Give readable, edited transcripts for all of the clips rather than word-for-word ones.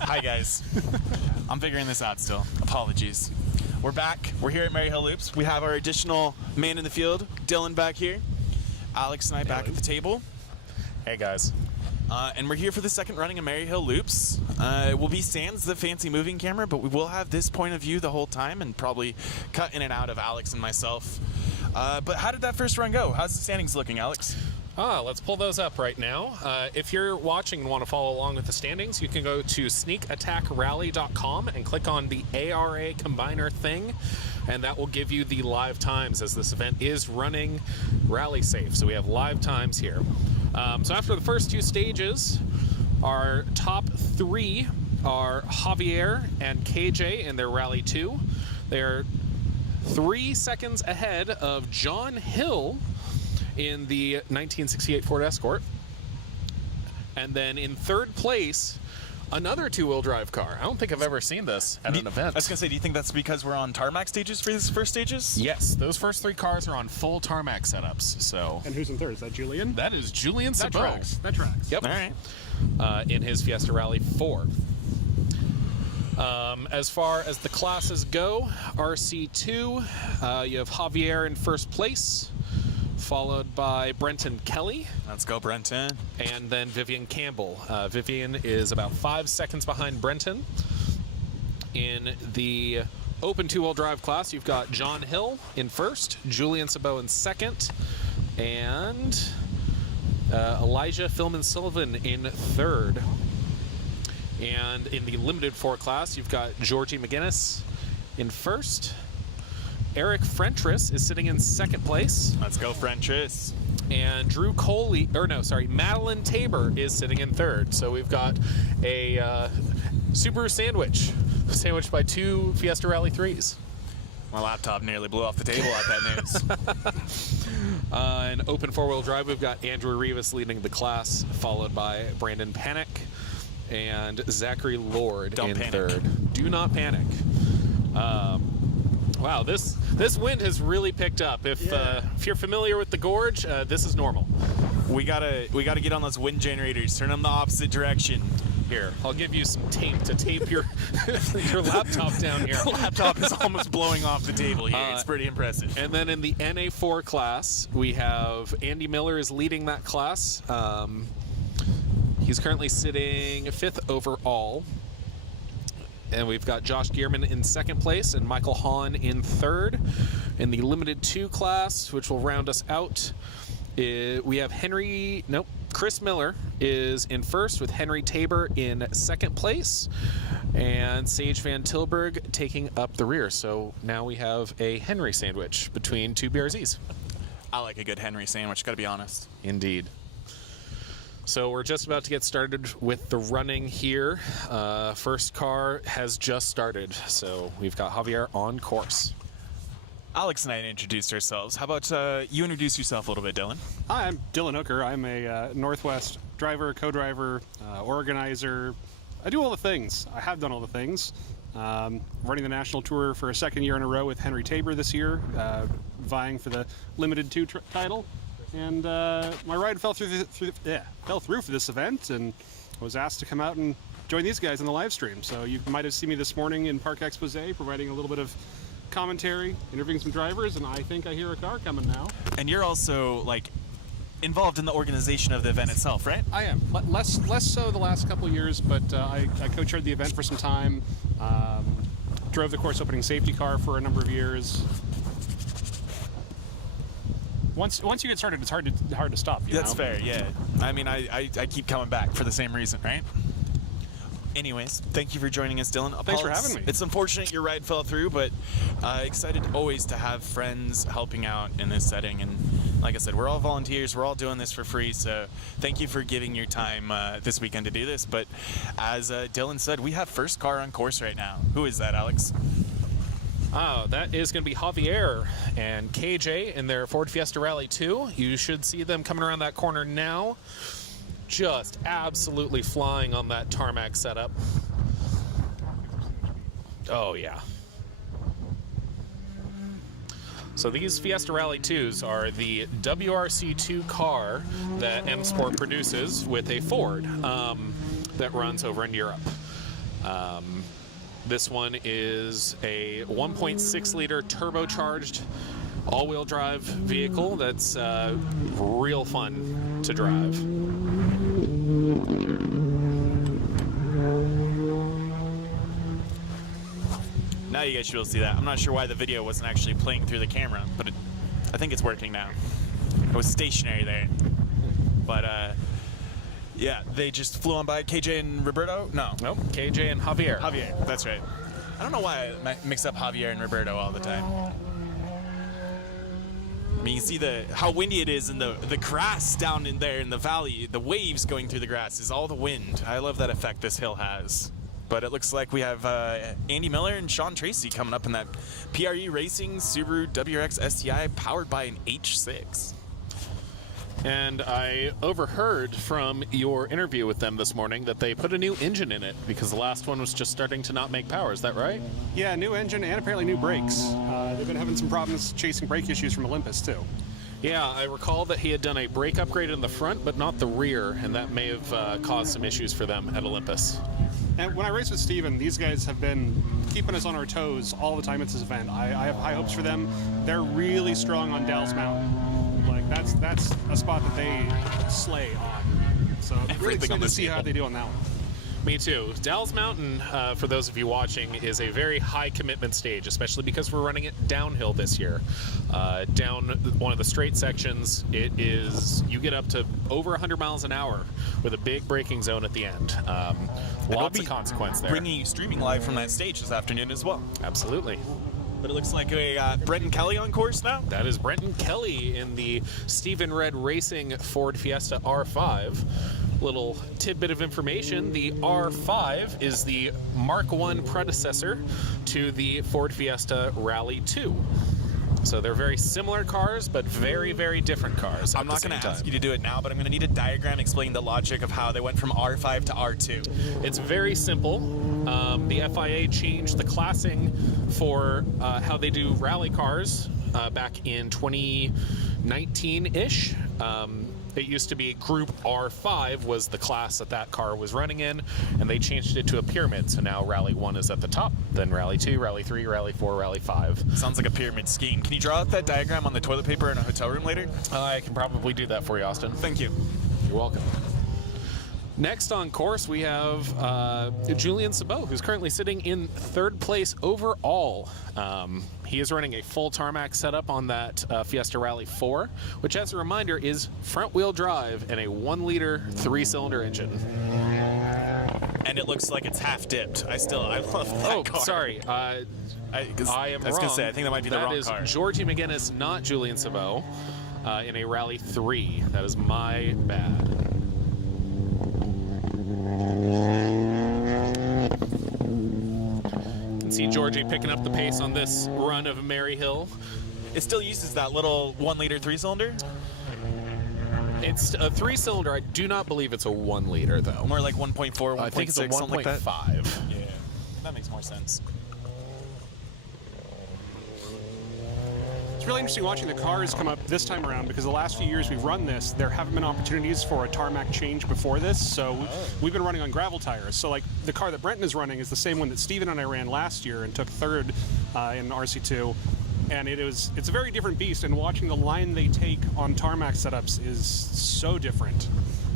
Hi, guys. I'm figuring this out still. Apologies. We're back. We're here at MaryHill Loops. We have our additional man in the field, Dylan, back here. Alex and I back at the table. Hey, guys. And we're here for the second running of MaryHill Loops. It will be sans the fancy moving camera, but we will have this point of view the whole time and probably cut in and out of Alex and myself. But how did that first run go? How's the standings looking, Alex? Let's pull those up right now. If you're watching and want to follow along with the standings, you can go to sneakattackrally.com and click on the ARA Combiner thing, and that will give you the live times as this event is running rally safe. So we have live times here. So after the first two stages, our top three are Javier and KJ in their Rally 2. They're 3 seconds ahead of John Hill in the 1968 Ford Escort. And then in third place, another two-wheel drive car. I don't think I've ever seen this at an event. I was going to say, do you think that's because we're on tarmac stages for these first stages? Yes, those first three cars are on full tarmac setups. So. And who's in third? Is that Julian? That is Julian That Sabot. tracks. That tracks. Yep. All right. In his Fiesta Rally 4. As far as the classes go, RC2, you have Javier in first place, followed by Brenton Kelly. Let's go, Brenton. And then Vivian Campbell. Vivian is about 5 seconds behind Brenton. In the open two-wheel drive class, you've got John Hill in first, Julian Sabot in second, and Elijah Philman Sullivan in third. And in the limited four class, you've got Georgie McGinnis in first. Eric Frentress is sitting in second place. Let's go, Frentress. And Madeline Tabor is sitting in third. So we've got a Subaru sandwiched by two Fiesta Rally 3s. My laptop nearly blew off the table at that news. In open four-wheel drive, we've got Andrew Rivas leading the class, followed by Brandon Panic and Zachary Lord in third. Do not panic. Wow, this wind has really picked up. If you're familiar with the gorge, this is normal. We gotta get on those wind generators. Turn them the opposite direction. Here, I'll give you some tape to tape your your laptop down here. The laptop is almost blowing off the table here. It's pretty impressive. And then in the NA4 class, we have Andy Miller is leading that class. He's currently sitting 5th overall. And we've got Josh Gearman in second place and Michael Hahn in third. In the Limited 2 class, which will round us out, we have Chris Miller is in first with Henry Tabor in second place. And Sage Van Tilburg taking up the rear. So now we have a Henry sandwich between two BRZs. I like a good Henry sandwich, gotta be honest. Indeed. So we're just about to get started with the running here. First car has just started, so we've got Javier on course. Alex and I introduced ourselves. How about you introduce yourself a little bit, Dylan? Hi, I'm Dylan Hooker. I'm a Northwest driver, co-driver, organizer. I do all the things. I have done all the things. Running the national tour for a second year in a row with Henry Tabor this year, vying for the Limited 2 title. And my ride fell through for this event, and I was asked to come out and join these guys in the live stream. So you might have seen me this morning in Park Expose, providing a little bit of commentary, interviewing some drivers, and I think I hear a car coming now. And you're also involved in the organization of the event itself, right? I am. Less so the last couple of years, but I co-chaired the event for some time. Drove the course opening safety car for a number of years. Once you get started, it's hard to stop. That's fair, yeah. I mean, I keep coming back for the same reason, right? Anyways, thank you for joining us, Dylan. Thanks for having me. It's unfortunate your ride fell through, but excited always to have friends helping out in this setting. And like I said, we're all volunteers. We're all doing this for free, so thank you for giving your time this weekend to do this. But as Dylan said, we have first car on course right now. Who is that, Alex? Oh, that is going to be Javier and KJ in their Ford Fiesta Rally 2. You should see them coming around that corner now. Just absolutely flying on that tarmac setup. Oh, yeah. So these Fiesta Rally 2s are the WRC2 car that M Sport produces with a Ford. that runs over in Europe. This one is a 1.6 liter turbocharged all-wheel drive vehicle that's real fun to drive. Now you guys should be able to see that. I'm not sure why the video wasn't actually playing through the camera, but I think it's working now. It was stationary there. But yeah, they just flew on by. KJ and Roberto? No. Nope, KJ and Javier. Javier, that's right. I don't know why I mix up Javier and Roberto all the time. I mean, you see how windy it is, and the grass down in there in the valley, the waves going through the grass is all the wind. I love that effect this hill has. But it looks like we have Andy Miller and Sean Tracy coming up in that PRE Racing Subaru WRX STI powered by an H6. And I overheard from your interview with them this morning that they put a new engine in it because the last one was just starting to not make power. Is that right? Yeah, new engine and apparently new brakes. They've been having some problems chasing brake issues from Olympus, too. Yeah, I recall that he had done a brake upgrade in the front, but not the rear, and that may have caused some issues for them at Olympus. And when I race with Steven, these guys have been keeping us on our toes all the time at this event. I have high hopes for them. They're really strong on Dalles Mountain. Like, that's a spot that they slay on. So really excited to see how they do on that one. Me too. Dalles Mountain, for those of you watching, is a very high commitment stage, especially because we're running it downhill this year. Down one of the straight sections, you get up to over 100 miles an hour with a big braking zone at the end. Lots of consequence there. Bringing you streaming live from that stage this afternoon as well. Absolutely. But it looks like we got Brenton Kelly on course now. That is Brenton Kelly in the Stephen Red Racing Ford Fiesta R5. Little tidbit of information, the R5 is the Mark I predecessor to the Ford Fiesta Rally 2. So they're very similar cars, but very, very different cars. I'm not going to ask you to do it now, but I'm going to need a diagram explaining the logic of how they went from R5 to R2. It's very simple. The FIA changed the classing for how they do rally cars back in 2019-ish. It used to be Group R5 was the class that car was running in, and they changed it to a pyramid. So now Rally 1 is at the top, then Rally 2, Rally 3, Rally 4, Rally 5. Sounds like a pyramid scheme. Can you draw out that diagram on the toilet paper in a hotel room later? I can probably do that for you, Austin. Thank you. You're welcome. Next on course, we have Julian Sabot, who's currently sitting in third place overall. He is running a full tarmac setup on that Fiesta Rally 4, which, as a reminder, is front-wheel drive and a 1-liter 3-cylinder engine. And it looks like it's half-dipped. I love that car. Sorry. I am wrong. I was going to say, I think that might be the wrong car. That is Georgie McGinnis, not Julian Sabot, in a Rally 3. That is my bad. You can see Georgie picking up the pace on this run of MaryHill. It still uses that little 1-liter 3-cylinder? It's a 3-cylinder. I do not believe it's a 1-liter, though. More like 1.4, 1.6, I think it's a 1.5. something like that. Yeah, that makes more sense. It's really interesting watching the cars come up this time around because the last few years we've run this, there haven't been opportunities for a tarmac change before this, so we've been running on gravel tires. So like the car that Brenton is running is the same one that Steven and I ran last year and took third in RC2. And it's a very different beast, and watching the line they take on tarmac setups is so different.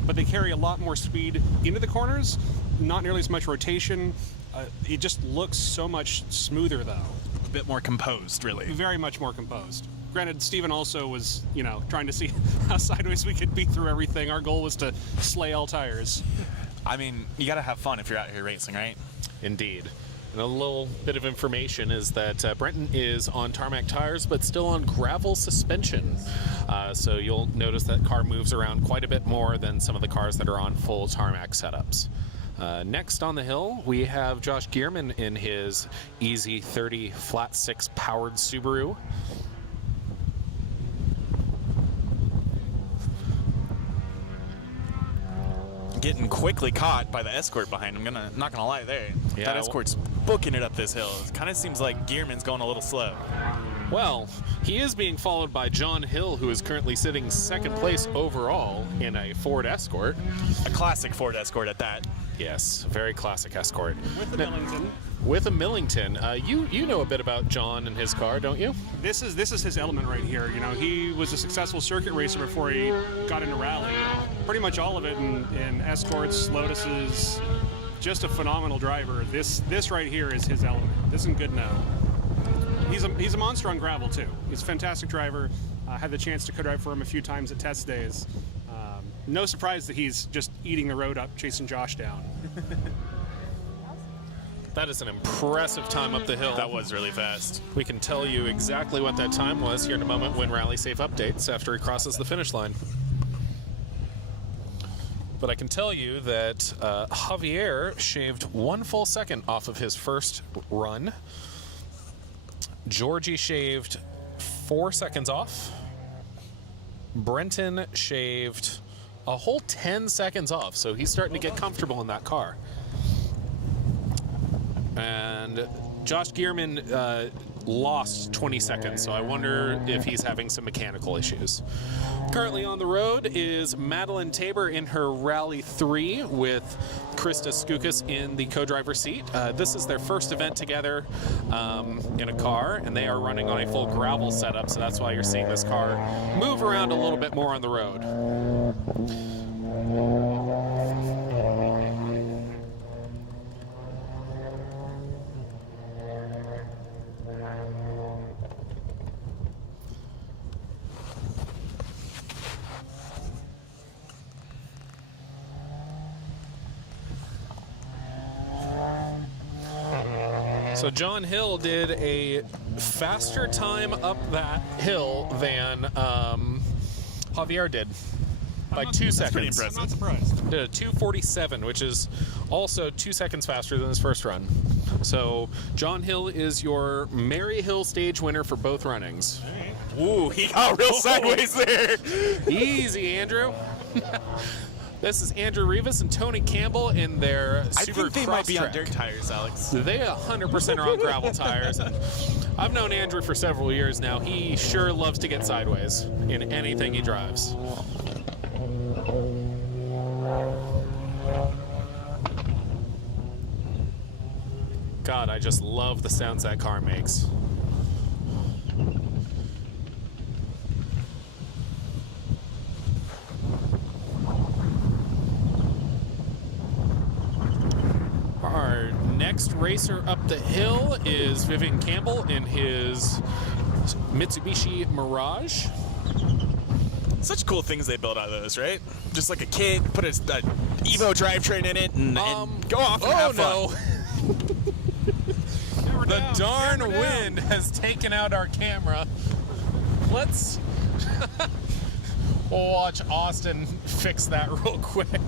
But they carry a lot more speed into the corners, not nearly as much rotation. It just looks so much smoother, though. A bit more composed, really. Very much more composed. Granted, Steven also was, trying to see how sideways we could be through everything. Our goal was to slay all tires. I mean, you got to have fun if you're out here racing, right? Indeed. And a little bit of information is that Brenton is on tarmac tires, but still on gravel suspension. So you'll notice that car moves around quite a bit more than some of the cars that are on full tarmac setups. Next on the hill, we have Josh Gearman in his Easy 30 Flat 6 powered Subaru. Getting quickly caught by the escort behind him. Not gonna lie there. Yeah, that escort's booking it up this hill. It kind of seems like Gearman's going a little slow. Well, he is being followed by John Hill, who is currently sitting second place overall in a Ford Escort. A classic Ford Escort at that. Yes, very classic Escort. With the Now- Millington. With a Millington. You know a bit about John and his car, don't you? This is his element right here. You know, he was a successful circuit racer before he got into rally. Pretty much all of it in Escorts, Lotuses. Just a phenomenal driver. This right here is his element. This isn't good now. He's a monster on gravel too. He's a fantastic driver. I had the chance to co-drive for him a few times at test days. No surprise that he's just eating the road up, chasing Josh down. That is an impressive time up the hill. That was really fast. We can tell you exactly what that time was here in a moment when Rally Safe updates after he crosses the finish line. But I can tell you that Javier shaved 1 full second off of his first run. Georgie shaved 4 seconds off. Brenton shaved a whole 10 seconds off, so he's starting to get comfortable in that car. And Josh Gearman lost 20 seconds, so I wonder if he's having some mechanical issues. Currently on the road is Madeline Tabor in her Rally 3 with Krista Skoukas in the co-driver seat. This is their first event together in a car, and they are running on a full gravel setup, so that's why you're seeing this car move around a little bit more on the road. So John Hill did a faster time up that hill than Javier did by 2 seconds. pretty impressive. I'm not surprised. Did a 2:47, which is also 2 seconds faster than his first run. So John Hill is your MaryHill stage winner for both runnings. Ooh, he got real sideways there. Easy, Andrew. This is Andrew Rivas and Tony Campbell in their I Super think they might be on Crosstrack. dirt tires, Alex. They 100% are on gravel tires. And I've known Andrew for several years now. He sure loves to get sideways in anything he drives. God, I just love the sounds that car makes. Our next racer up the hill is Vivian Campbell in his Mitsubishi Mirage. Such cool things they build out of those, right? Just like a kit, put a Evo drivetrain in it, and go off and have fun. The darn wind has taken out our camera. Let's watch Austin fix that real quick.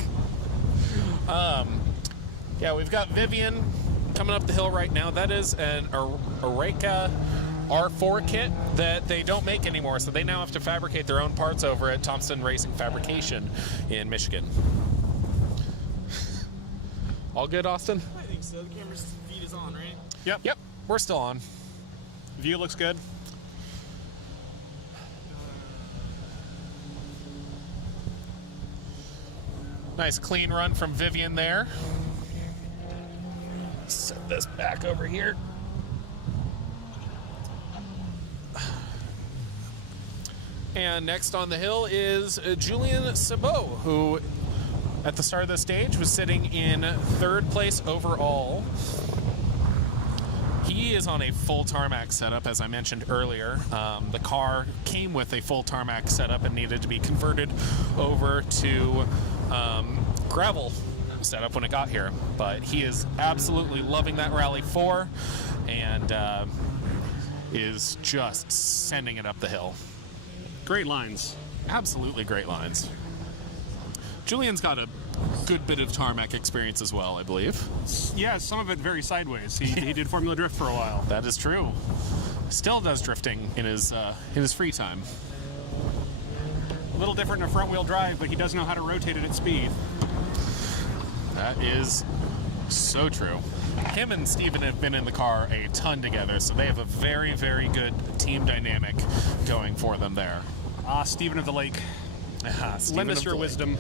Yeah, we've got Vivian coming up the hill right now. That is an Eureka R4 kit that they don't make anymore, so they now have to fabricate their own parts over at Thompson Racing Fabrication in Michigan. All good, Austin? I think so. The camera's feed is on, right? Yep, we're still on. View looks good. Nice clean run from Vivian there. Set this back over here. And next on the hill is Julian Sabot, who at the start of the stage was sitting in 3rd place overall. He is on a full tarmac setup, as I mentioned earlier. The car came with a full tarmac setup and needed to be converted over to gravel setup when it got here. But he is absolutely loving that Rally 4 and is just sending it up the hill. Great lines. Absolutely great lines. Julian's got a good bit of tarmac experience as well, I believe. Yeah, some of it very sideways. He did Formula Drift for a while. That is true. Still does drifting in his free time. A little different in a front-wheel drive, but he does know how to rotate it at speed. That is so true. Him and Steven have been in the car a ton together, so they have a very, very good team dynamic going for them there. Stephen of the Lake. Steven Lend us of your the Lake. wisdom.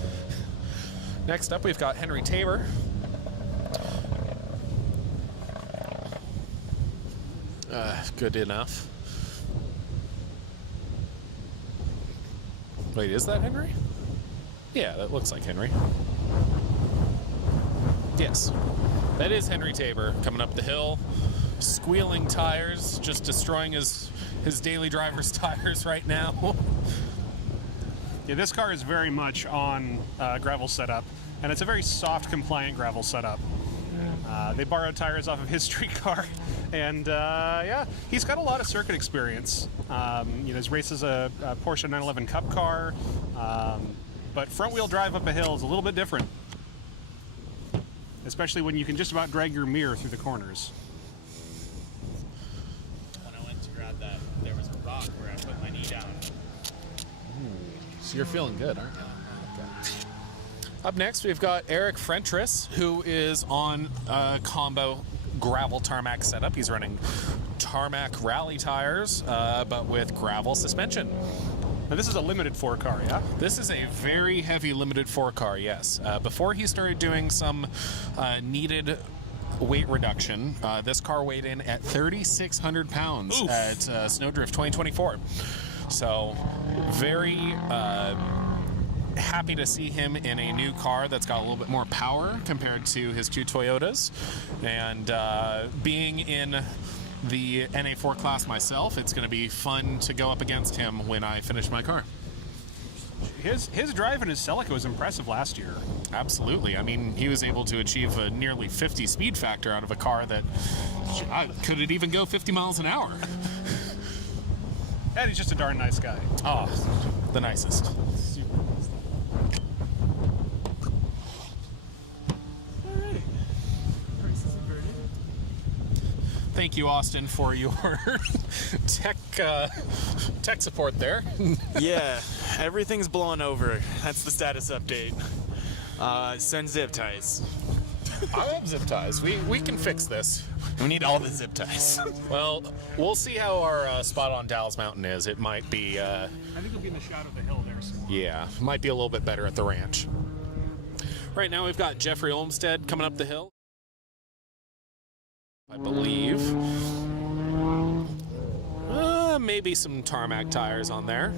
Next up, we've got Henry Tabor Good enough. Wait, is that Henry? Yeah, that looks like Henry. Yes, that is Henry Tabor coming up the hill, squealing tires, just destroying his daily driver's tires right now. Yeah, this car is very much on gravel setup, and it's a very soft, compliant gravel setup. They borrowed tires off of his street car, and yeah, he's got a lot of circuit experience. He's races a Porsche 911 Cup car, but front-wheel drive up a hill is a little bit different, especially when you can just about drag your mirror through the corners. When I went to grab that, there was a rock where I put my knee down. So you're feeling good, aren't you? Okay. Up next, we've got Eric Frentress, who is on a combo gravel tarmac setup. He's running tarmac rally tires, but with gravel suspension. Now, this is a limited 4 car, yeah? This is a very heavy limited 4 car, yes. Before he started doing some needed weight reduction, this car weighed in at 3,600 pounds Oof. at Snowdrift 2024. So very happy to see him in a new car that's got a little bit more power compared to his 2 Toyotas. And being in the NA4 class myself, it's going to be fun to go up against him when I finish my car. His drive in his Celica was impressive last year. Absolutely. I mean, he was able to achieve a nearly 50 speed factor out of a car that could it even go 50 miles an hour. And he's just a darn nice guy. Oh, the nicest. Super nice. Alright. Prices inverted. Thank you, Austin, for your tech support there. Yeah, everything's blowing over. That's the status update. Send zip ties. I have zip ties. We can fix this. We need all the zip ties. Well, we'll see how our spot on Dalles Mountain is. It might be, I think he'll be in the shadow of the hill there somewhere. yeah, might be a little bit better at the ranch. Right now, we've got Jeffrey Olmsted coming up the hill, I believe. Maybe some tarmac tires on there.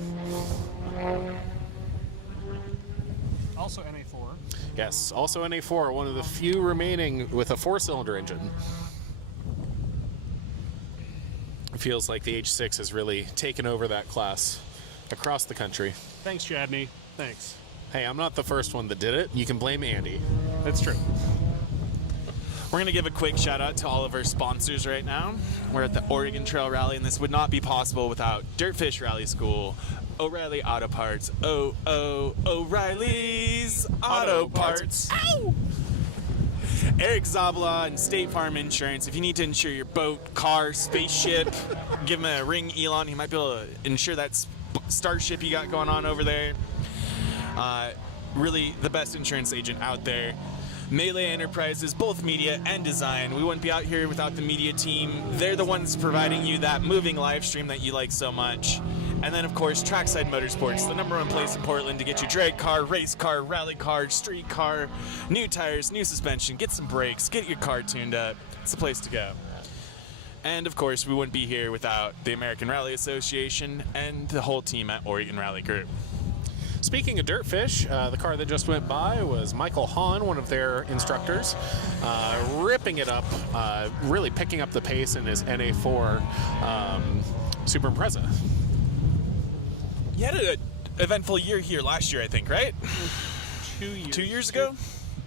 Also NA4. Yes, also NA4, one of the few remaining with a 4-cylinder engine. It feels like the H6 has really taken over that class across the country. Thanks, Chadney. Thanks. Hey, I'm not the first one that did it. You can blame Andy. That's true. We're going to give a quick shout out to all of our sponsors right now. We're at the Oregon Trail Rally, and this would not be possible without Dirtfish Rally School, O'Reilly Auto Parts, O'Reilly's Auto Parts. Ow! Eric Zabala and State Farm Insurance. If you need to insure your boat, car, spaceship, give him a ring, Elon. He might be able to insure that starship you got going on over there. Really the best insurance agent out there. Melee Enterprises, both media and design. We wouldn't be out here without the media team. They're the ones providing you that moving live stream that you like so much. And then, of course, Trackside Motorsports, the #1 place in Portland to get you drag car, race car, rally car, street car, new tires, new suspension, get some brakes, get your car tuned up. It's the place to go. And, of course, we wouldn't be here without the American Rally Association and the whole team at Oregon Rally Group. Speaking of Dirtfish, the car that just went by was Michael Hahn, one of their instructors, ripping it up, really picking up the pace in his NA4 Super Impreza. You had an eventful year here last year, I think, right? 2 years. 2 years ago?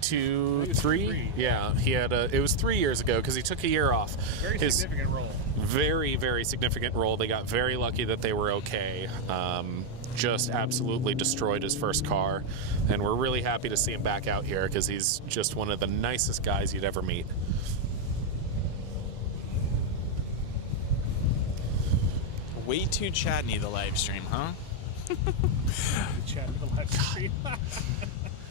2, 3? Three. Yeah, he had it was 3 years ago because he took a year off. Very His significant role. very, very significant role. They got very lucky that they were okay. Just absolutely destroyed his first car, and we're really happy to see him back out here because he's just one of the nicest guys you'd ever meet. Way too Chadney, the live stream, huh? Chadney, the live stream.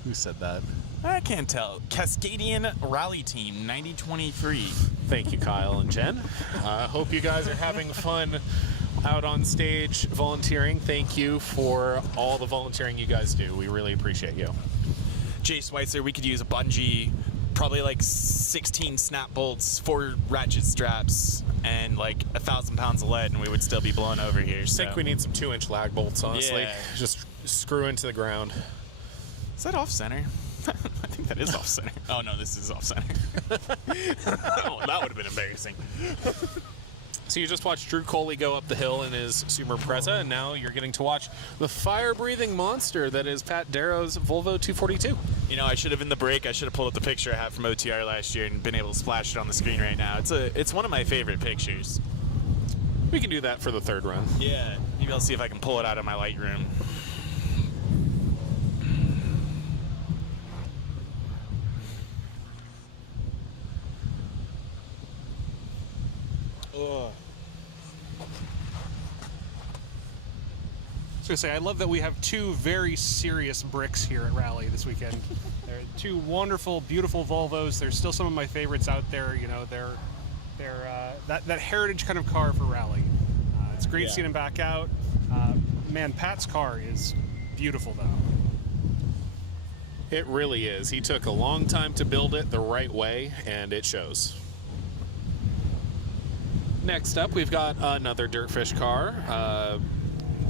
Who said that? I can't tell. Cascadian Rally Team 9023. Thank you, Kyle and Jen. Hope you guys are having fun out on stage volunteering. Thank you for all the volunteering you guys do. We really appreciate you. Jay Schweitzer, we could use a bungee probably like 16 snap bolts, 4 ratchet straps, and like 1,000 pounds of lead, and we would still be blown over here. I think we need some 2-inch lag bolts, honestly. Yeah. Just screw into the ground. Is that off center? I think that is off center. Oh no, this is off center. Oh, that would have been embarrassing. So you just watched Drew Coley go up the hill in his Super Impreza, and now you're getting to watch the fire-breathing monster that is Pat Darrow's Volvo 242. You know, I should have in the break. I should have pulled up the picture I had from OTR last year and been able to splash it on the screen right now. It's one of my favorite pictures. We can do that for the third run. Yeah, maybe I'll see if I can pull it out of my Lightroom. I was going to say, I love that we have 2 very serious bricks here at Rally this weekend. They're 2 wonderful, beautiful Volvos. They're still some of my favorites out there. You know, they're that heritage kind of car for Rally. It's great seeing them back out. Man, Pat's car is beautiful, though. It really is. He took a long time to build it the right way, and it shows. Next up, we've got another Dirtfish car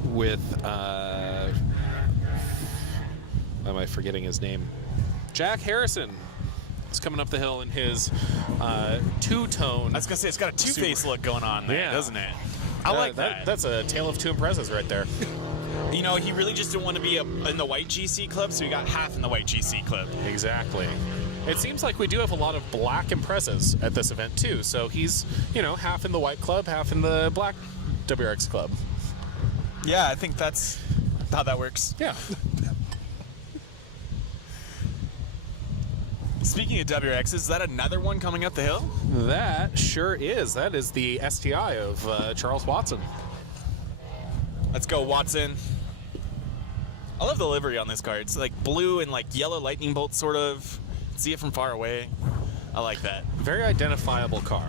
with, am I forgetting his name? Jack Harrison. He's coming up the hill in his two-tone. I was gonna say it's got a two-face look going on there, doesn't it? I like that. That's a tale of two Imprezas right there. You know, he really just didn't want to be in the white GC club, so he got half in the white GC club. Exactly. It seems like we do have a lot of black Imprezas at this event too. So he's, you know, half in the white club, half in the black WRX club. Yeah, I think that's how that works. Yeah. Speaking of WRXs, is that another one coming up the hill? That sure is. That is the STI of Charles Watson. Let's go, Watson. I love the livery on this car. It's like blue and like yellow lightning bolts, sort of. See it from far away. I like that. Very identifiable car.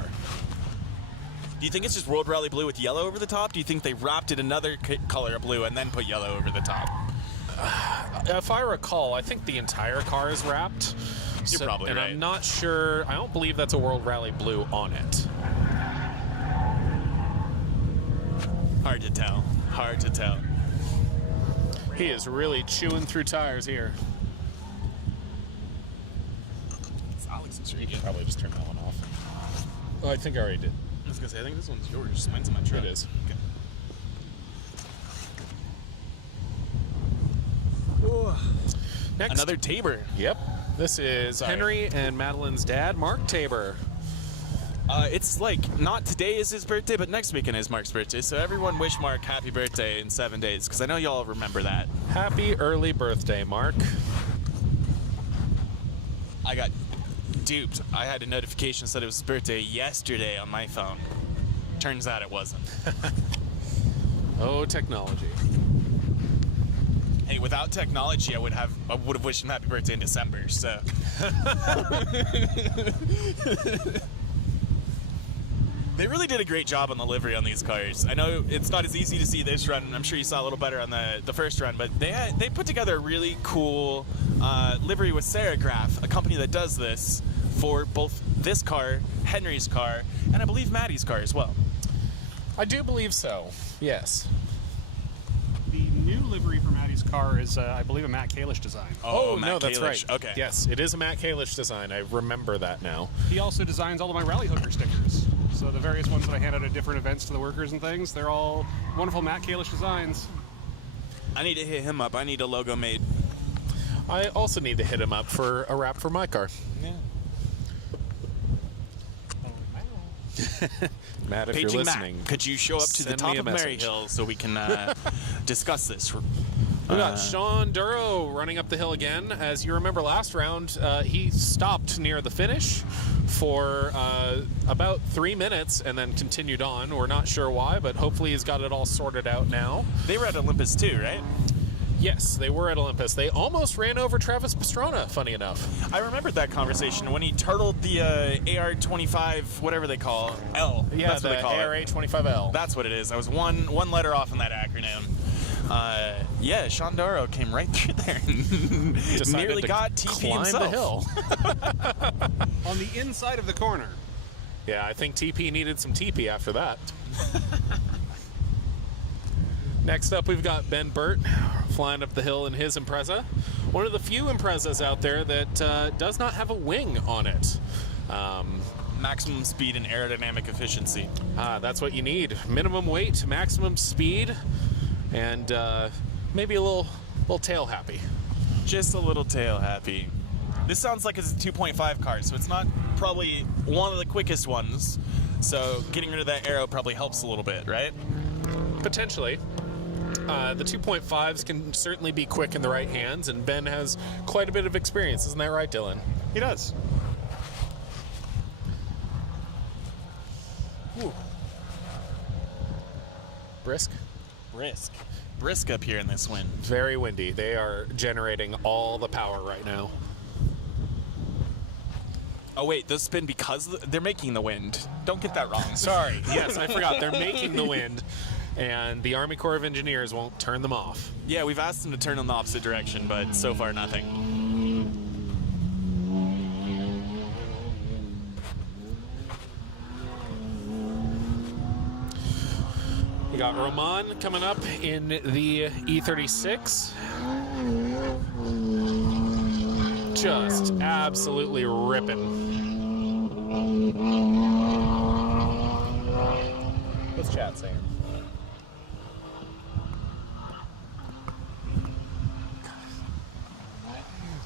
Do you think it's just World Rally blue with yellow over the top? Do you think they wrapped it another color of blue and then put yellow over the top? If I recall, I think the entire car is wrapped. You're probably and right. I'm not sure. I don't believe that's a World Rally blue on it. Hard to tell. Hard to tell. He is really chewing through tires here. You can probably just turn that one off. Oh, I think I already did. I was gonna say, I think this one's yours. Mine's in my truck. It is. Okay. Next. Another Tabor. Yep. This is Henry and Madeline's dad, Mark Tabor. It's like, not today is his birthday, but next weekend is Mark's birthday. So everyone wish Mark happy birthday in 7 days, because I know y'all remember that. Happy early birthday, Mark. I got duped. I had a notification that said it was his birthday yesterday on my phone. Turns out it wasn't. Oh, technology. Hey, without technology, I would have wished him happy birthday in December. So. They really did a great job on the livery on these cars. I know it's not as easy to see this run. I'm sure you saw a little better on the first run, but they put together a really cool livery with Serigraph, a company that does this for both this car, Henry's car, and I believe Maddie's car as well. I do believe so. Yes. The new livery for Maddie's car is, I believe, a Matt Kalish design. Oh, Matt no, that's Kalish. right. Okay. Yes, it is a Matt Kalish design. I remember that now. He also designs all of my Rally Hooker stickers. So the various ones that I hand out at different events to the workers and things, they're all wonderful Matt Kalish designs. I need to hit him up. I need a logo made. I also need to hit him up for a wrap for my car. Yeah. Matt, if Paging you're listening, Matt, could you show up to the send top me a of message. MaryHill so we can discuss this? We got Sean Duro running up the hill again. As you remember last round, he stopped near the finish for about 3 minutes and then continued on. We're not sure why, but hopefully he's got it all sorted out now. They were at Olympus too, right? Yes, they were at Olympus. They almost ran over Travis Pastrana, funny enough. I remembered that conversation when he turtled the AR-25, whatever they call L. Yeah, That's what the they call ARA-25L. That's what it is. I was one letter off in that acronym. Yeah, Shondaro came right through there and Decided nearly to got TP climb himself. the hill. On the inside of the corner. Yeah, I think TP needed some TP after that. Next up, we've got Ben Burt flying up the hill in his Impreza. One of the few Imprezas out there that does not have a wing on it. Maximum speed and aerodynamic efficiency. That's what you need. Minimum weight, maximum speed, and maybe a little tail happy. Just a little tail happy. This sounds like it's a 2.5 car, so it's not probably one of the quickest ones. So getting rid of that arrow probably helps a little bit, right? Potentially. The 2.5s can certainly be quick in the right hands, and Ben has quite a bit of experience. Isn't that right, Dylan? He does. Ooh. Brisk. Brisk up here in this wind. Very windy. They are generating all the power right now. Oh wait, those spin because they're making the wind. Don't get that wrong. Sorry. Yes, I forgot. They're making the wind, and the Army Corps of Engineers won't turn them off. Yeah, we've asked them to turn in the opposite direction, but so far nothing. We got Roman coming up in the E36. Just absolutely ripping. What's chat saying?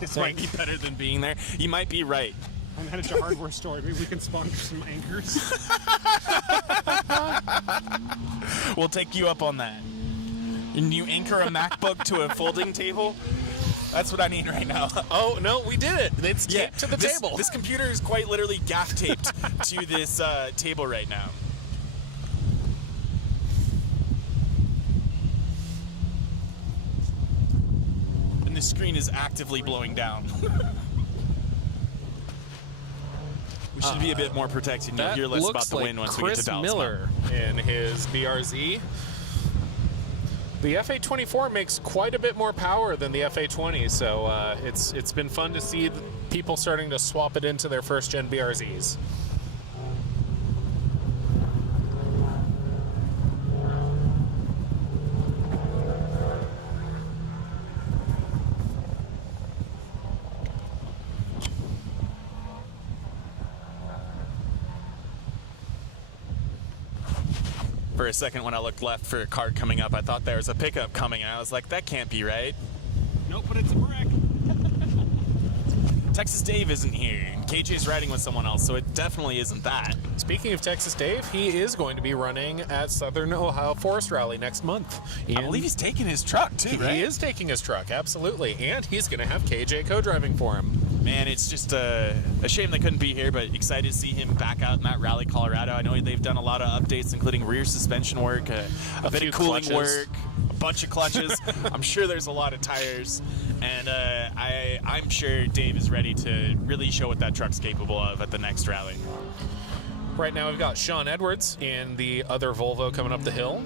This might be better than being there. You might be right. I'm headed to hardware store. Maybe we can sponsor some anchors. We'll take you up on that. And you anchor a MacBook to a folding table? That's what I need right now. Oh, no, we did it. It's taped to the table. This computer is quite literally gaff taped to this table right now. And the screen is actively blowing down. We should be a bit more protected. You'll That hear less looks about the like wind once we Chris get to Dallas. Miller in his BRZ. The FA24 makes quite a bit more power than the FA20, so it's been fun to see people starting to swap it into their first-gen BRZs. For a second, when I looked left for a car coming up, I thought there was a pickup coming, and I was like, that can't be right. Nope, but it's a brick. Texas Dave isn't here, and KJ's riding with someone else, so it definitely isn't that. Speaking of Texas Dave, he is going to be running at Southern Ohio Forest Rally next month. I believe he's taking his truck, too, right? He is taking his truck, absolutely. And he's going to have KJ co-driving for him. Man, it's just a shame they couldn't be here, but excited to see him back out in that rally, Colorado. I know they've done a lot of updates, including rear suspension work, a bit few of cooling clutches. work, a bunch of clutches. I'm sure there's a lot of tires, and I'm sure Dave is ready to really show what that truck's capable of at the next rally. Right now we've got Sean Edwards in the other Volvo coming up the hill.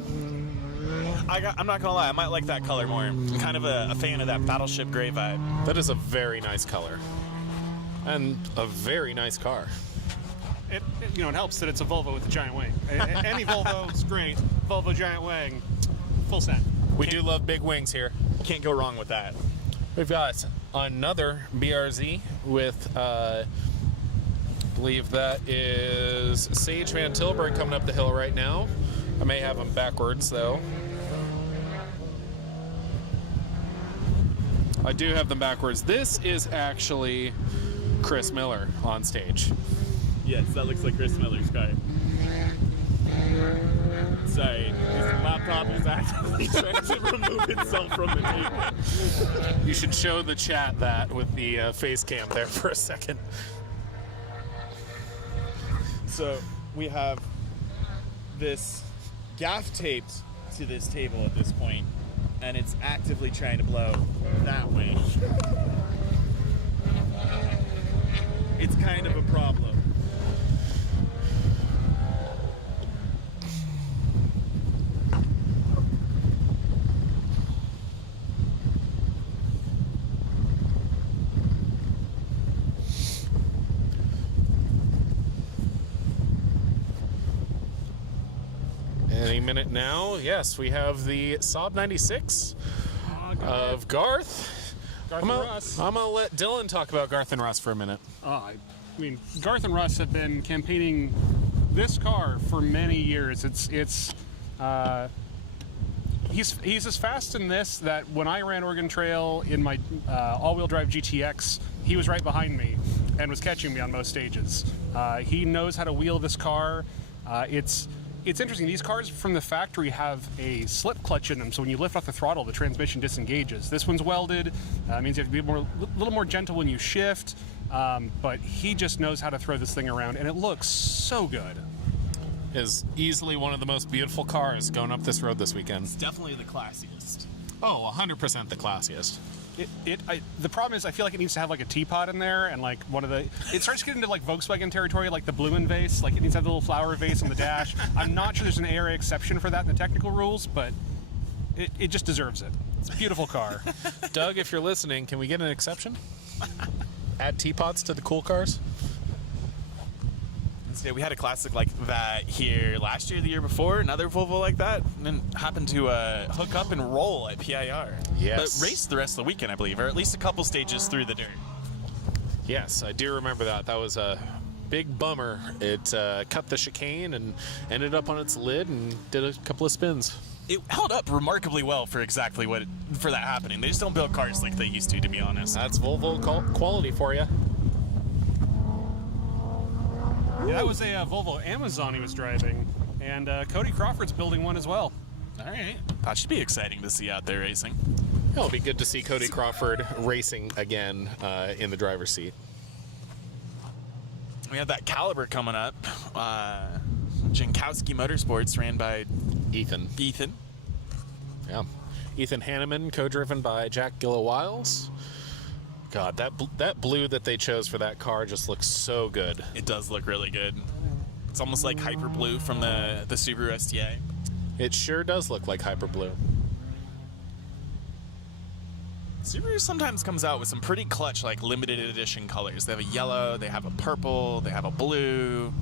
I'm not gonna lie, I might like that color more. I'm kind of a fan of that battleship gray vibe. That is a very nice color. And a very nice car. It helps that it's a Volvo with a giant wing. Any Volvo is great. Volvo giant wing, full set. We do love big wings here. Can't go wrong with that. We've got another BRZ with, I believe that is Sage Van Tilburg coming up the hill right now. I may have them backwards, though. I do have them backwards. This is actually Chris Miller on stage. Yes, that looks like Chris Miller's car. Sorry, his laptop is actively trying to remove itself from the table. You should show the chat that with the face cam there for a second. So we have this gaff taped to this table at this point, and it's actively trying to blow that way. It's kind of a problem. Any minute now. Yes, we have the Saab 96 of Garth. Garth and Russ. I'm gonna let Dylan talk about Garth and Russ for a minute. I mean, Garth and Russ have been campaigning this car for many years. He's as fast in this that when I ran Oregon Trail in my all-wheel drive GTX, he was right behind me and was catching me on most stages. He knows how to wheel this car. It's interesting. These cars from the factory have a slip clutch in them, so when you lift off the throttle, the transmission disengages. This one's welded. Means you have to be a little more gentle when you shift. But he just knows how to throw this thing around, and it looks so good. Is easily one of the most beautiful cars going up this road this weekend. It's definitely the classiest. Oh, 100% the classiest. The problem is I feel like it needs to have like a teapot in there, and like it starts getting into like Volkswagen territory, like the Blumen vase. Like it needs to have the little flower vase on the dash. I'm not sure there's an ARA exception for that in the technical rules, but it just deserves it. It's a beautiful car. Doug, if you're listening, can we get an exception? Add teapots to the cool cars? Yeah, we had a classic like that here last year, the year before, another Volvo like that, and then happened to hook up and roll at PIR. Yes. But raced the rest of the weekend, I believe, or at least a couple stages through the dirt. Yes, I do remember that. That was a big bummer. It cut the chicane and ended up on its lid and did a couple of spins. It held up remarkably well for exactly for that happening. They just don't build cars like they used to be honest. That's Volvo quality for you. Yeah, that was a Volvo Amazon he was driving, and Cody Crawford's building one as well. All right. That should be exciting to see out there racing. It'll be good to see Cody Crawford racing again in the driver's seat. We have that Caliber coming up. Jankowski Motorsports ran by Ethan. Yeah. Ethan Hanneman, co-driven by Jack Gillow-Wiles. God, that blue that they chose for that car just looks so good. It does look really good. It's almost like Hyper Blue from the Subaru STA. It sure does look like Hyper Blue. Subaru sometimes comes out with some pretty clutch, like limited edition colors. They have a yellow, they have a purple, they have a blue.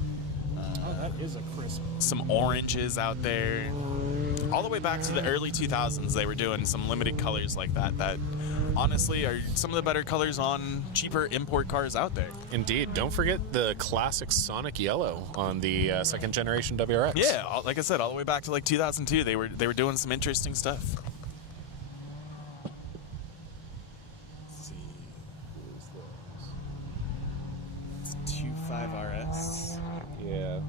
Oh, that is a crisp. Some oranges out there. All the way back to the early 2000s, they were doing some limited colors like that honestly are some of the better colors on cheaper import cars out there. Indeed. Don't forget the classic Sonic Yellow on the second generation WRX. Yeah, like I said, all the way back to like 2002, they were doing some interesting stuff. Let's see, who's this? It's 25 RS. Yeah.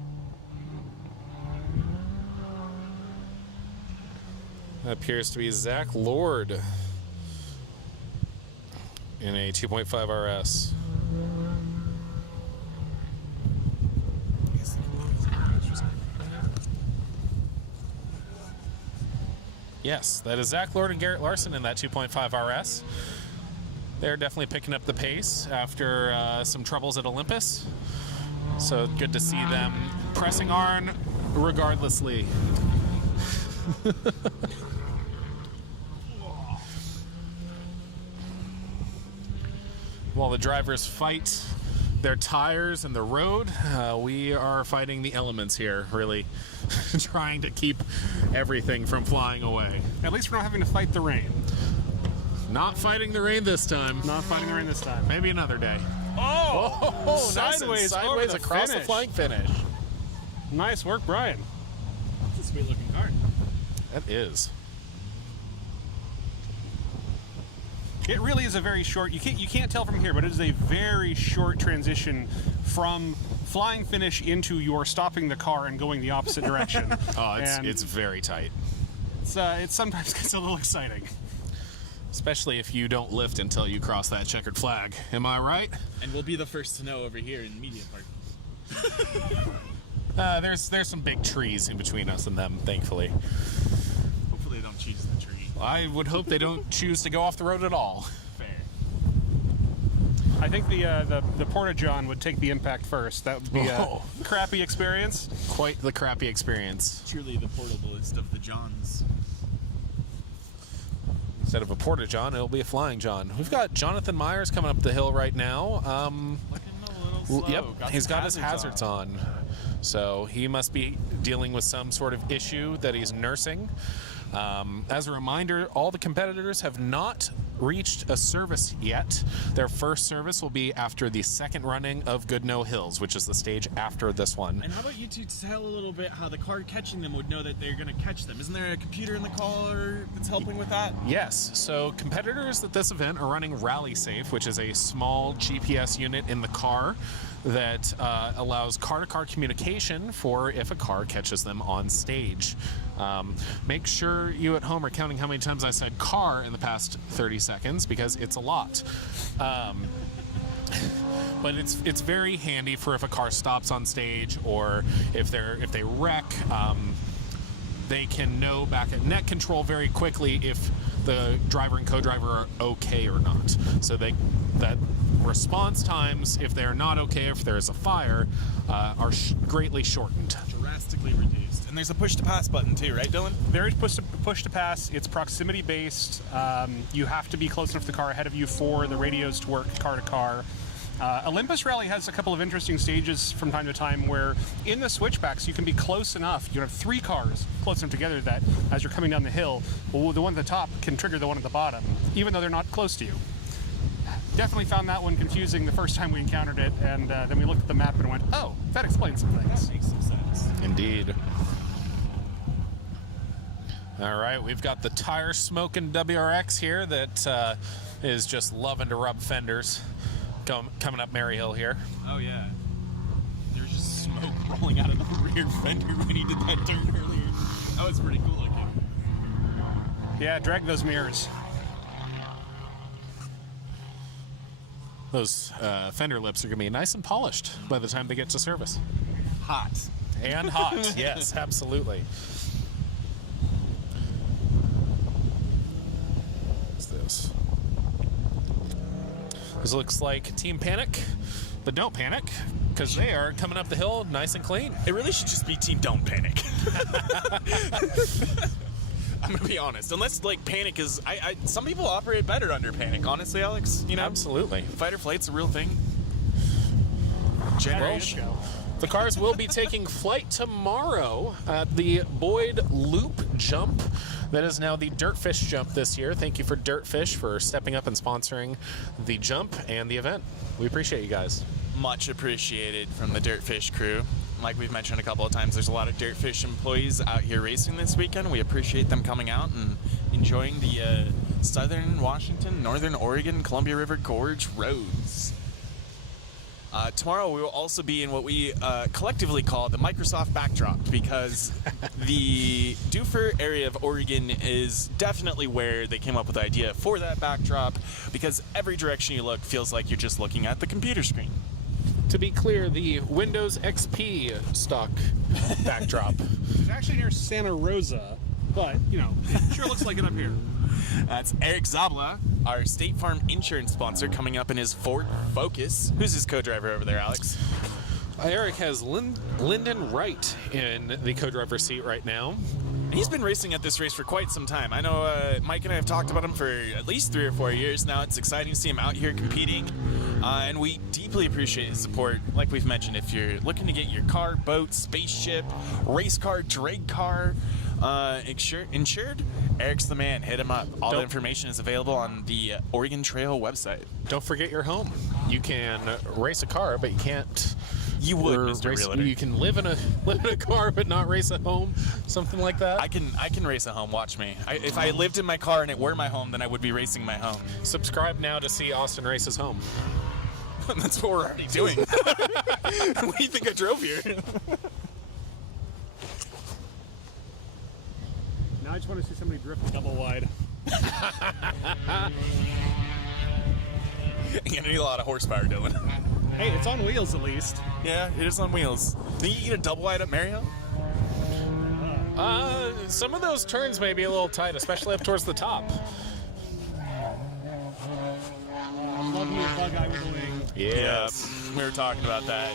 That appears to be Zach Lord in a 2.5 RS. Yes, that is Zach Lord and Garrett Larson in that 2.5 RS. They're definitely picking up the pace after some troubles at Olympus. So good to see them pressing on regardlessly. While the drivers fight their tires and the road, we are fighting the elements here, really trying to keep everything from flying away. At least we're not having to fight the rain. Not fighting the rain this time. Not fighting the rain this time. Maybe another day. Oh, Sideways over the across finish. the flying finish. Nice work, Brian. That's a sweet looking car. That is. It really is a very short. You can't tell from here, but it is a very short transition from flying finish into your stopping the car and going the opposite direction. Oh, it's very tight. It sometimes gets a little exciting. Especially if you don't lift until you cross that checkered flag. Am I right? And we'll be the first to know over here in the media park. There's some big trees in between us and them, thankfully. Hopefully they don't choose the tree. I would hope they don't choose to go off the road at all. Fair. I think the Porta-John would take the impact first. That would be a crappy experience. Quite the crappy experience. Truly the portablest of the Johns. Instead of a Porta-John, it'll be a Flying John. We've got Jonathan Myers coming up the hill right now. Looking a little slow. Yep, he's got his hazards on. So he must be dealing with some sort of issue that he's nursing. As a reminder, all the competitors have not reached a service yet. Their first service will be after the second running of Goodnoe Hills, which is the stage after this one. And how about you two tell a little bit how the car catching them would know that they're going to catch them? Isn't there a computer in the car that's helping with that? Yes, so competitors at this event are running Rally Safe, which is a small GPS unit in the car that allows car-to-car communication for if a car catches them on stage. Make sure you at home are counting how many times I said car in the past 30 seconds, because it's a lot. But it's very handy for if a car stops on stage, or if they wreck. They can know back at net control very quickly if the driver and co-driver are okay or not. So that response times, if they're not okay, if there's a fire, are greatly shortened. Drastically reduced. And there's a push-to-pass button too, right, Dylan? There is push to pass. It's proximity based. You have to be close enough to the car ahead of you for the radios to work car to car. Olympus Rally has a couple of interesting stages from time to time where in the switchbacks you can be close enough. You have 3 cars close enough together that as you're coming down the hill, well, the one at the top can trigger the one at the bottom, even though they're not close to you. Definitely found that one confusing the first time we encountered it, and then we looked at the map and went, oh, that explains some things. That makes some sense. Indeed. All right, we've got the tire smoking WRX here that is just loving to rub fenders. Coming up MaryHill here. Oh yeah. There's just smoke rolling out of the rear fender when he did that turn earlier. That was pretty cool looking. Yeah, drag those mirrors. Those fender lips are going to be nice and polished by the time they get to service. Hot. And hot, yes, absolutely. What's this? This looks like Team Panic, but don't panic, because they are coming up the hill nice and clean. It really should just be Team Don't Panic. I'm gonna be honest. Unless like Panic is, some people operate better under Panic. Honestly, Alex, you know, Absolutely. fight or flight's a real thing. Show. The cars will be taking flight tomorrow at the Boyd Loop Jump. That is now the Dirtfish Jump this year. Thank you for Dirtfish for stepping up and sponsoring the jump and the event. We appreciate you guys. Much appreciated from the Dirtfish crew. Like we've mentioned a couple of times, there's a lot of Dirtfish employees out here racing this weekend. We appreciate them coming out and enjoying the Southern Washington, Northern Oregon, Columbia River Gorge roads. Tomorrow we will also be in what we collectively call the Microsoft backdrop, because the Dufur area of Oregon is definitely where they came up with the idea for that backdrop, because every direction you look feels like you're just looking at the computer screen. To be clear, the Windows XP stock backdrop. It's actually near Santa Rosa, but, you know, it sure looks like it up here. That's Eric Zabla, our State Farm insurance sponsor, coming up in his Ford Focus. Who's his co-driver over there, Alex? Eric has Lyndon Wright in the co-driver seat right now. He's been racing at this race for quite some time. I know Mike and I have talked about him for at least 3 or 4 years now. It's exciting to see him out here competing, and we deeply appreciate his support. Like we've mentioned, if you're looking to get your car, boat, spaceship, race car, drag car insured, Eric's the man. Hit him up. All the information is available on the Oregon Trail website. Don't forget your home. You can race a car, but you can't. You would, Mr. Realtor. You can live in a car, but not race a home. Something like that. I can race a home. Watch me. If I lived in my car and it were my home, then I would be racing my home. Subscribe now to see Austin race his home. That's what we're already doing. What do you think I drove here? Now I just want to see somebody drift double wide. You're gonna need a lot of horsepower, Dylan. Hey, it's on wheels at least. Yeah, it is on wheels. Think you get a double wide up MaryHill? Some of those turns may be a little tight, especially up towards the top. I'm loving your bug eye with the wing. Yes. Yeah, we were talking about that.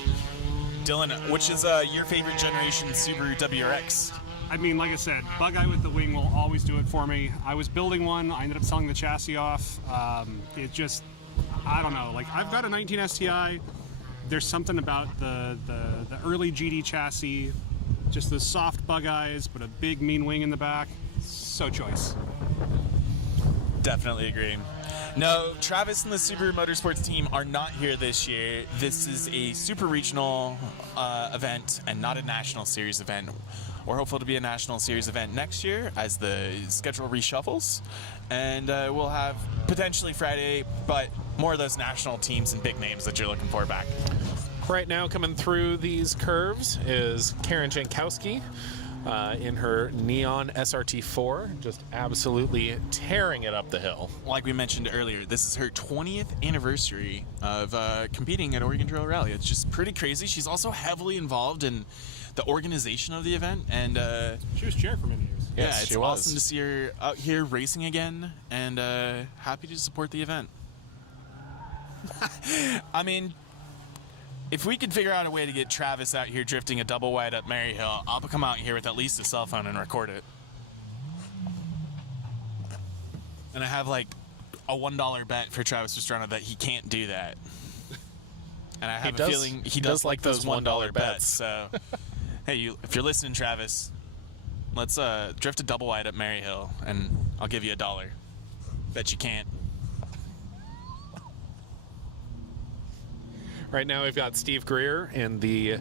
Dylan, which is your favorite generation Subaru WRX? I mean, like I said, bug eye with the wing will always do it for me. I was building one. I ended up selling the chassis off. It just, I don't know. Like, I've got a 19 STI. there's something about the early GD chassis, just the soft bug eyes, but a big mean wing in the back. So choice. Definitely agree. No, Travis and the Subaru Motorsports team are not here this year. This is a super regional event and not a national series event. We're hopeful to be a national series event next year as the schedule reshuffles. And we'll have potentially Friday, but more of those national teams and big names that you're looking for back. Right now, coming through these curves is Karen Jankowski in her Neon SRT4, just absolutely tearing it up the hill. Like we mentioned earlier, this is her 20th anniversary of competing at Oregon Trail Rally. It's just pretty crazy. She's also heavily involved in the organization of the event, and She was chair for many years. Yes, it's she was. awesome to see her out here racing again, and happy to support the event. I mean, if we could figure out a way to get Travis out here drifting a double wide up MaryHill, I'll come out here with at least a cell phone and record it. And I have like a $1 bet for Travis Pastrana that he can't do that. And I have a feeling he does like those $1 bets. So, hey, if you're listening, Travis, let's drift a double wide up MaryHill, and I'll give you $1. Bet you can't. Right now, we've got Steve Greer in the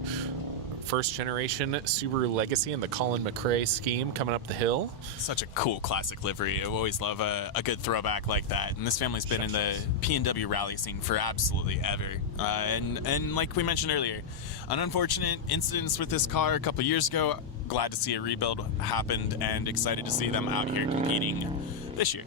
first generation Subaru Legacy and the Colin McRae scheme coming up the hill. Such a cool classic livery. I always love a good throwback like that. And this family's been in the P&W rally scene for absolutely ever. And like we mentioned earlier, an unfortunate incidents with this car a couple years ago. Glad to see a rebuild happened and excited to see them out here competing this year.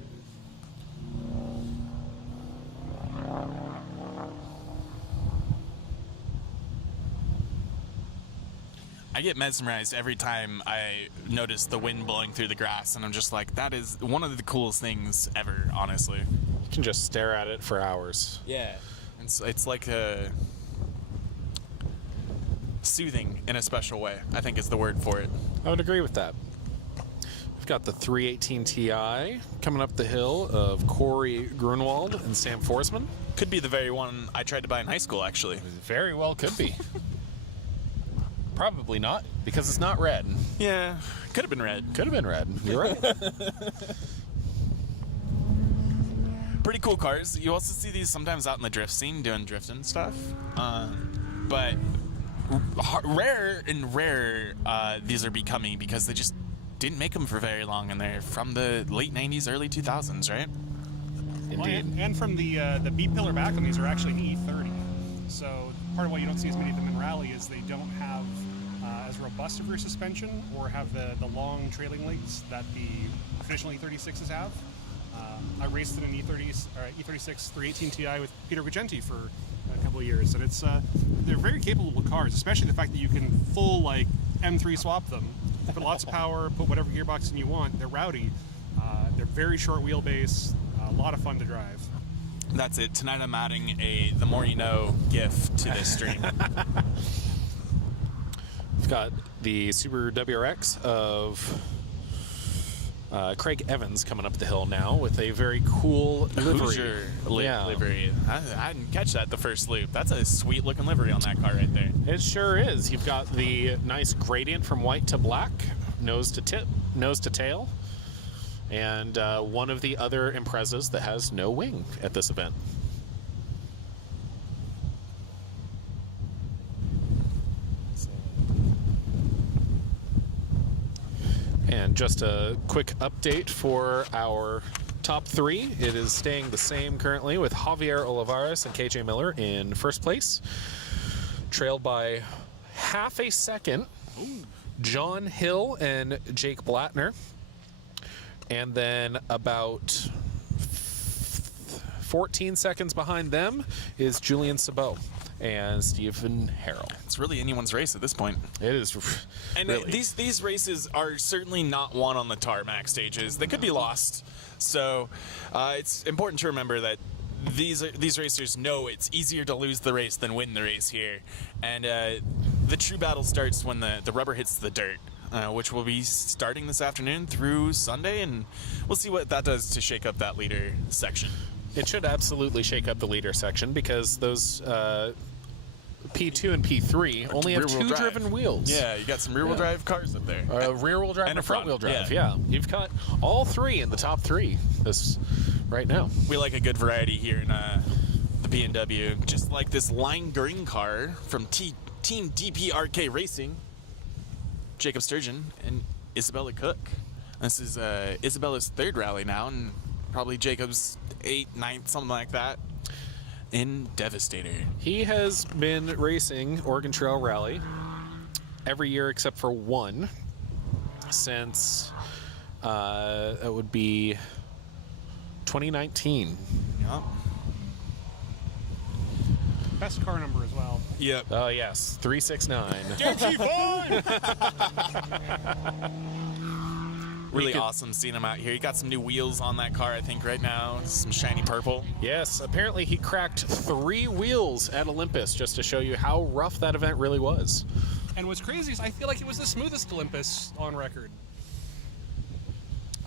I get mesmerized every time I notice the wind blowing through the grass, and I'm just like, that is one of the coolest things ever, honestly. You can just stare at it for hours. Yeah. It's like soothing in a special way, I think is the word for it. I would agree with that. We've got the 318 Ti coming up the hill of Corey Grunwald and Sam Forsman. Could be the very one I tried to buy in high school, actually. Very well could be. Probably not, because it's not red. Yeah, could have been red. Could have been red. You're right. Pretty cool cars. You also see these sometimes out in the drift scene doing drifting stuff. But rare these are becoming because they just didn't make them for very long, and they're from the late 90s, early 2000s, right? Indeed. Well, and from the B-pillar back on these are actually an E30. So part of why you don't see as many of them in rally is they don't have as robust of rear suspension or have the long trailing legs that the traditional E36s have. I raced in an E36 318 Ti with Peter Vigenti for a couple of years, and it's they're very capable cars, especially the fact that you can full like M3 swap them, put lots of power, put whatever gearbox in you want. They're rowdy. They're very short wheelbase, a lot of fun to drive. That's it. Tonight I'm adding a the more you know gif to this stream. We've got the Subaru WRX of Craig Evans coming up the hill now with a very cool livery. Hoosier livery. I didn't catch that the first loop. That's a sweet looking livery on that car right there. It sure is. You've got the nice gradient from white to black, nose to tail, and one of the other Imprezas that has no wing at this event. And just a quick update for our top three. It is staying the same currently with Javier Olivares and KJ Miller in first place, trailed by half a second, John Hill and Jake Blattner. And then about 14 seconds behind them is Julian Sabot and Stephen Harrell. It's really anyone's race at this point. It is. And really. these races are certainly not won on the tarmac stages. They could be lost. So it's important to remember that these racers know it's easier to lose the race than win the race here. And the true battle starts when the rubber hits the dirt. Which will be starting this afternoon through Sunday, and we'll see what that does to shake up that leader section. It should absolutely shake up the leader section because those P2 and P3 only have Rear-wheel drive. two-driven wheels. Yeah, you got some rear-wheel drive cars up there. Rear-wheel drive And and a front-wheel front, drive. yeah. Yeah, you've got all three in the top three this right now. We like a good variety here in the B&W. Just like this lime green car from Team DPRK Racing, Jacob Sturgeon and Isabella Cook. This is Isabella's third rally now, and probably Jacob's 8th, 9th, something like that, in Devastator. He has been racing Oregon Trail Rally every year except for one since it would be 2019. Yep. Best car number as well. Yep. Oh, yes, 369. Really awesome seeing him out here. He got some new wheels on that car, I think, right now. Some shiny purple. Yes, apparently he cracked 3 wheels at Olympus just to show you how rough that event really was. And what's crazy is I feel like it was the smoothest Olympus on record.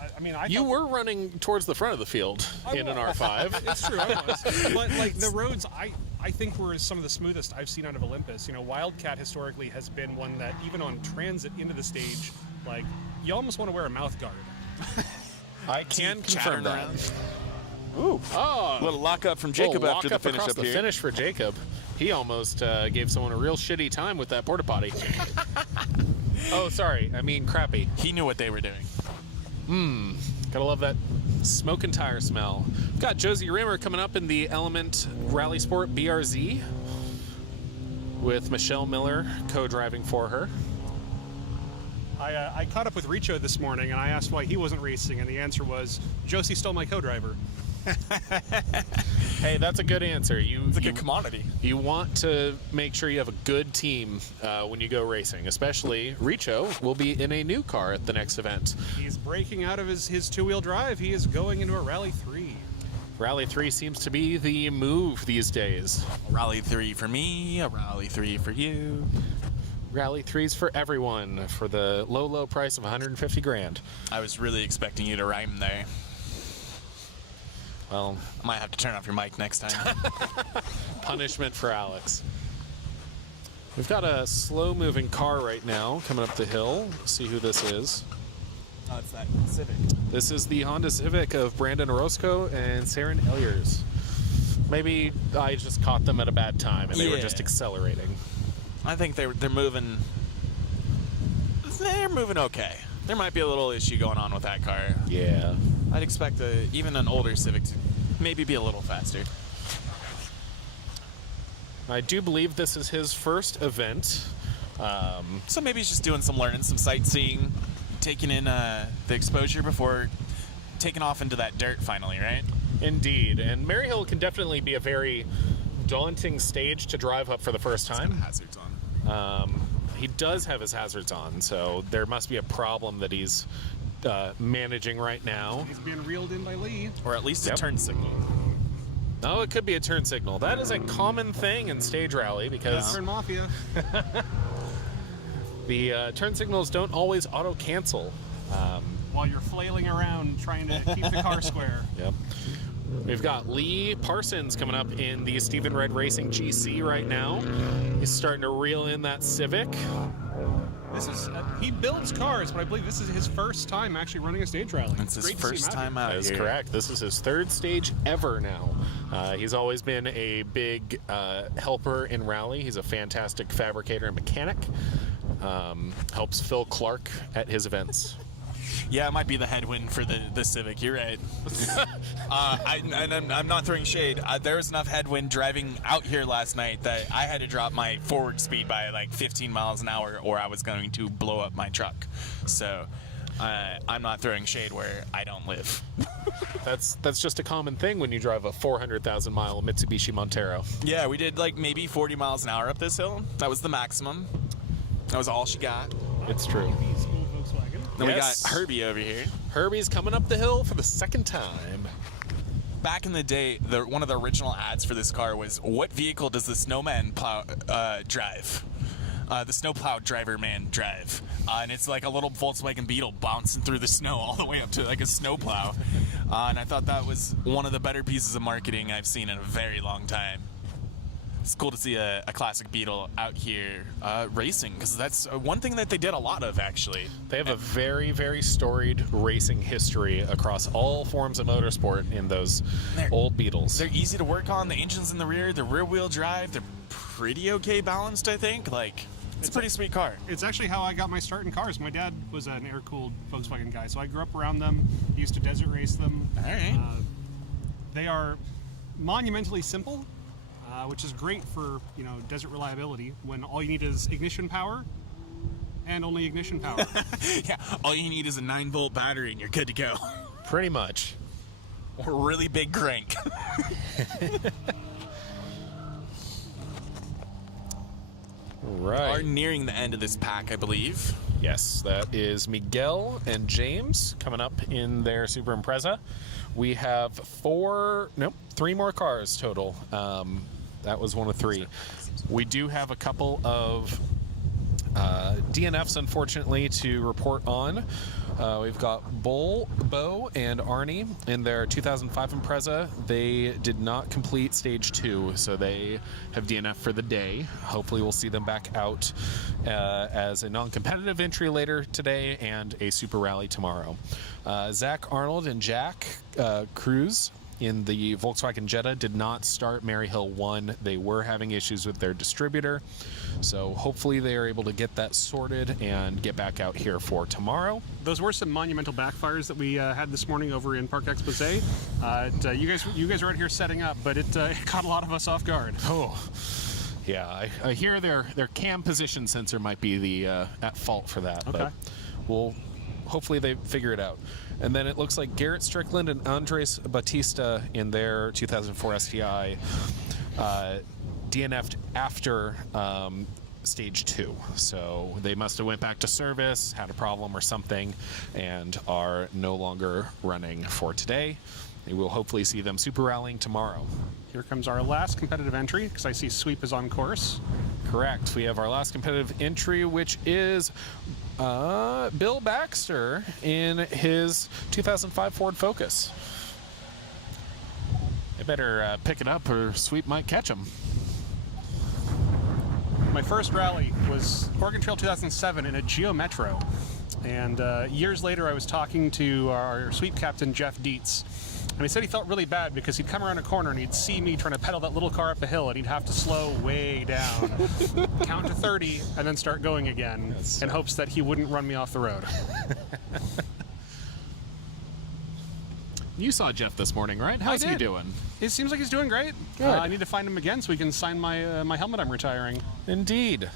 I mean, I You thought- were running towards the front of the field in an R5. It's true, I was. But like the roads, I think were some of the smoothest I've seen out of Olympus. You know, Wildcat historically has been one that even on transit into the stage, like you almost want to wear a mouth guard. I can confirm Chattering that. around. Ooh, A little lockup from Jacob little after the lock-up finish across up the here. finish for Jacob. He almost gave someone a real shitty time with that porta potty. Oh, sorry. I mean, crappy. He knew what they were doing. Gotta love that smoke and tire smell. We've got Josie Rimmer coming up in the Element Rally Sport BRZ with Michelle Miller co-driving for her. I caught up with Richo this morning and I asked why he wasn't racing, and the answer was Josie stole my co-driver. Hey, that's a good answer. It's like a commodity. You want to make sure you have a good team when you go racing, especially Richo will be in a new car at the next event. He's breaking out of his two-wheel drive. He is going into a Rally 3. Rally 3 seems to be the move these days. A Rally 3 for me, a Rally 3 for you. Rally 3s for everyone for the low, low price of 150 grand. I was really expecting you to rhyme there. Well, I might have to turn off your mic next time. punishment for Alex. We've got a slow-moving car right now coming up the hill. See who this is. Oh, it's that Civic. This is the Honda Civic of Brandon Orozco and Saren Elyers. Maybe I just caught them at a bad time and they were Yeah. just accelerating. I think they're moving. They're moving okay. There might be a little issue going on with that car. Yeah. I'd expect even an older Civic to maybe be a little faster. I do believe this is his first event. So maybe he's just doing some learning, some sightseeing, taking in the exposure before taking off into that dirt finally, right? Indeed. And MaryHill can definitely be a very daunting stage to drive up for the first time. Hazards on. He does have his hazards on, so there must be a problem that he's managing right now. He's being reeled in by Lee. Or at least Yep. a turn signal. No, it could be a turn signal. That is a common thing in stage rally because Turn Mafia. the turn signals don't always auto-cancel. While you're flailing around trying to keep the car square. Yep. We've got Lee Parsons coming up in the Stephen Red Racing GC right now. He's starting to reel in that Civic. This is he builds cars, but I believe this is his first time actually running a stage rally. It's his Great to see him first out time here. out That is here. correct. This is his third stage ever now. He's always been a big helper in rally. He's a fantastic fabricator and mechanic. Helps Phil Clark at his events. Yeah, it might be the headwind for the Civic. You're right. I'm not throwing shade. There was enough headwind driving out here last night that I had to drop my forward speed by like 15 miles an hour, or I was going to blow up my truck. So I'm not throwing shade where I don't live. That's just a common thing when you drive a 400,000 mile Mitsubishi Montero. Yeah, we did like maybe 40 miles an hour up this hill. That was the maximum. That was all she got. It's true. He's old Volkswagen. Then Yes. we got Herbie over here. Herbie's coming up the hill for the second time. Back in the day, one of the original ads for this car was, "What vehicle does the snowman drive?" The snowplow driver man drive. And it's like a little Volkswagen Beetle bouncing through the snow all the way up to like a snowplow. And I thought that was one of the better pieces of marketing I've seen in a very long time. It's cool to see a classic Beetle out here racing, because that's one thing that they did a lot of, actually. They have a very, very storied racing history across all forms of motorsport in those old Beetles. They're easy to work on. The engine's in the rear. They're rear-wheel drive. They're pretty okay balanced, I think. Like, it's a pretty sweet car. It's actually how I got my start in cars. My dad was an air-cooled Volkswagen guy, so I grew up around them. Used to desert race them. All right. They are monumentally simple, which is great for, desert reliability when all you need is ignition power and only ignition power. Yeah, all you need is a 9-volt battery and you're good to go. Pretty much. Or a really big crank. Right. We are nearing the end of this pack, I believe. Yes, that is Miguel and James coming up in their Super Impreza. We have 3 more cars total. That was one of 3. We do have a couple of DNFs, unfortunately, to report on. We've got Bo and Arnie in their 2005 Impreza. They did not complete stage 2, so they have DNF for the day. Hopefully we'll see them back out as a non-competitive entry later today and a Super Rally tomorrow. Zach Arnold and Jack Cruz in the Volkswagen Jetta did not start MaryHill 1. They were having issues with their distributor, so hopefully they are able to get that sorted and get back out here for tomorrow. Those were some monumental backfires that we had this morning over in Park Exposé. You guys were out here setting up, but it caught a lot of us off guard. Oh, yeah. I hear their cam position sensor might be the at fault for that, Okay. But hopefully they figure it out. And then it looks like Garrett Strickland and Andres Batista in their 2004 STI DNF'd after stage 2. So they must have went back to service, had a problem or something, and are no longer running for today. We will hopefully see them super rallying tomorrow. Here comes our last competitive entry, because I see Sweep is on course. Correct. We have our last competitive entry, which is Bill Baxter in his 2005 Ford Focus. They better pick it up or Sweep might catch him. My first rally was Oregon Trail 2007 in a Geo Metro. And years later, I was talking to our Sweep captain, Jeff Dietz. And he said he felt really bad because he'd come around a corner and he'd see me trying to pedal that little car up a hill, and he'd have to slow way down, count to 30, and then start going again in hopes that he wouldn't run me off the road. You saw Jeff this morning, right? How's he doing? It seems like he's doing great. Good. I need to find him again so we can sign my helmet I'm retiring. Indeed.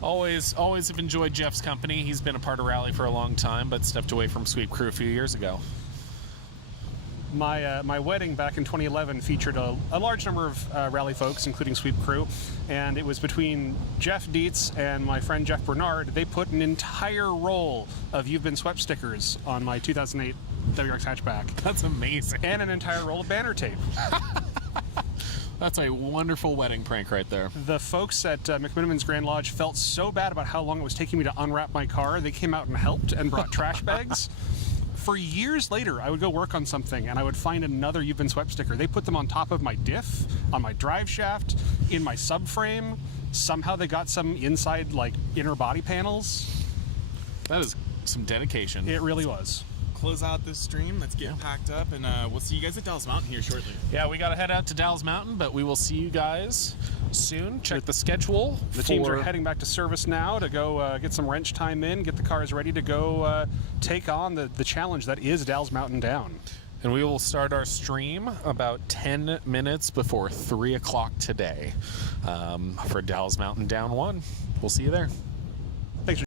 Always have enjoyed Jeff's company. He's been a part of Rally for a long time, but stepped away from Sweep Crew a few years ago. My wedding back in 2011 featured a large number of Rally folks, including Sweep Crew, and it was between Jeff Dietz and my friend Jeff Bernard. They put an entire roll of You've Been Swept stickers on my 2008 WRX hatchback. That's amazing. And an entire roll of banner tape. That's a wonderful wedding prank right there. The folks at McMiniman's Grand Lodge felt so bad about how long it was taking me to unwrap my car, they came out and helped and brought trash bags. For years later, I would go work on something and I would find another You've Been Swept sticker. They put them on top of my diff, on my drive shaft, in my subframe. Somehow they got some inside, inner body panels. That is some dedication. It really was. Close out this stream. Let's get packed up, and we'll see you guys at Dallas Mountain here shortly. Yeah, we got to head out to Dallas Mountain, but we will see you guys soon. Check the schedule. The teams are heading back to service now to go get some wrench time in, get the cars ready to go take on the challenge that is Dallas Mountain Down. And we will start our stream about 10 minutes before 3 o'clock today for Dallas Mountain Down 1. We'll see you there.